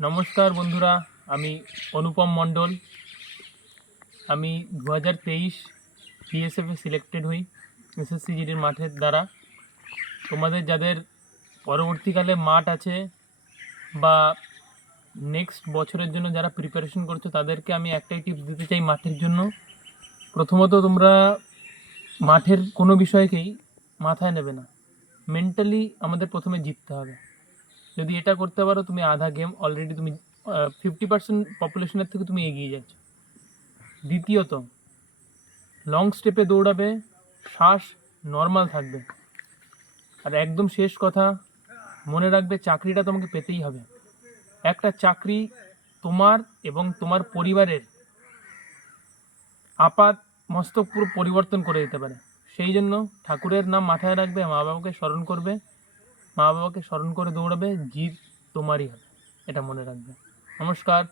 নমস্কার বন্ধুরা, আমি অনুপম মণ্ডল। আমি 2023 বিএসএফে সিলেক্টেড হই এসএসসি জিডির মাঠের দ্বারা। তোমাদের যাদের পরবর্তীকালে মাঠ আছে বা নেক্সট বছরের জন্য যারা প্রিপারেশন করছো, তাদেরকে আমি একটাই টিপস দিতে চাই মাঠের জন্য। প্রথমত, তোমরা মাঠের কোনো বিষয়কেই মাথায় নেবে না, মেন্টালি আমাদের প্রথমে জিততে হবে। যদি এটা করতে পারো, তুমি আধা গেম অলরেডি তুমি 50% পপুলেশনের থেকে তুমি এগিয়ে যাচ্ছ। দ্বিতীয়ত, লং স্টেপে দৌড়াবে, শ্বাস নর্মাল থাকবে। আর একদম শেষ কথা, মনে রাখবে চাকরিটা তোমাকে পেতেই হবে। একটা চাকরি তোমার এবং তোমার পরিবারের আপাত মস্তক পুরো পরিবর্তন করে দিতে পারে। সেই জন্য ঠাকুরের নাম মাথায় রাখবে, মা বাবাকে স্মরণ করবে, মা বাবাকে স্মরণ করে দৌড়াবে, জিত তোমারই হবে, এটা মনে রাখবে। নমস্কার।